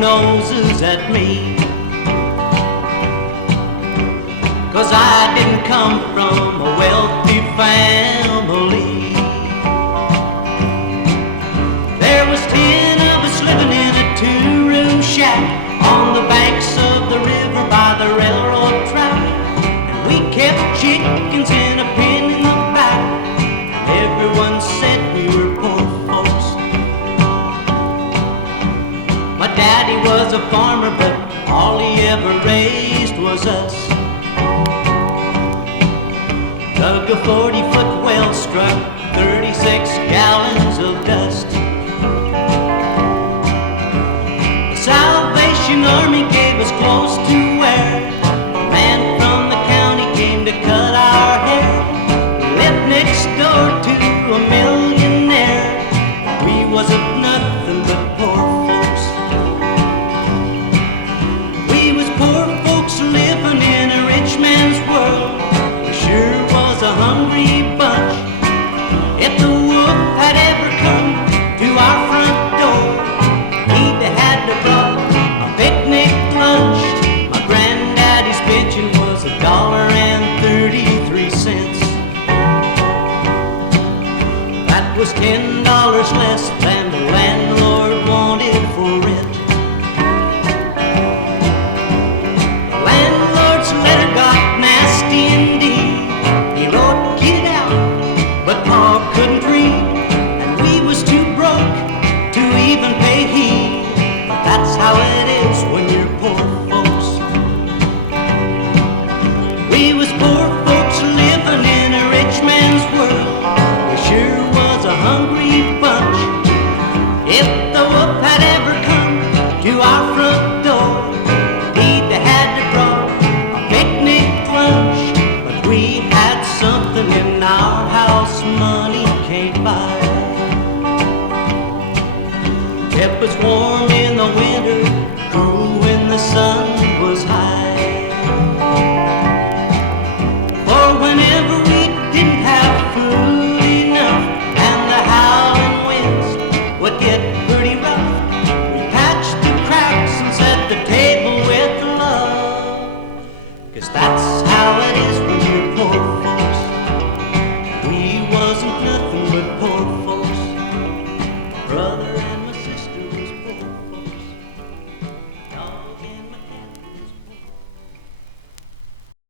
noses at me, 'cause I didn't come from a wealthy family. There was 10 of us living in a 2-room shack on the banks of the river by the railroad track. And we kept chickens in a pen in the back. Everyone said we were poor folks. My daddy was a farmer, but all he ever raised was us. Dug a 40-foot well, struck 36 gallons of dust. The Salvation Army gave us close to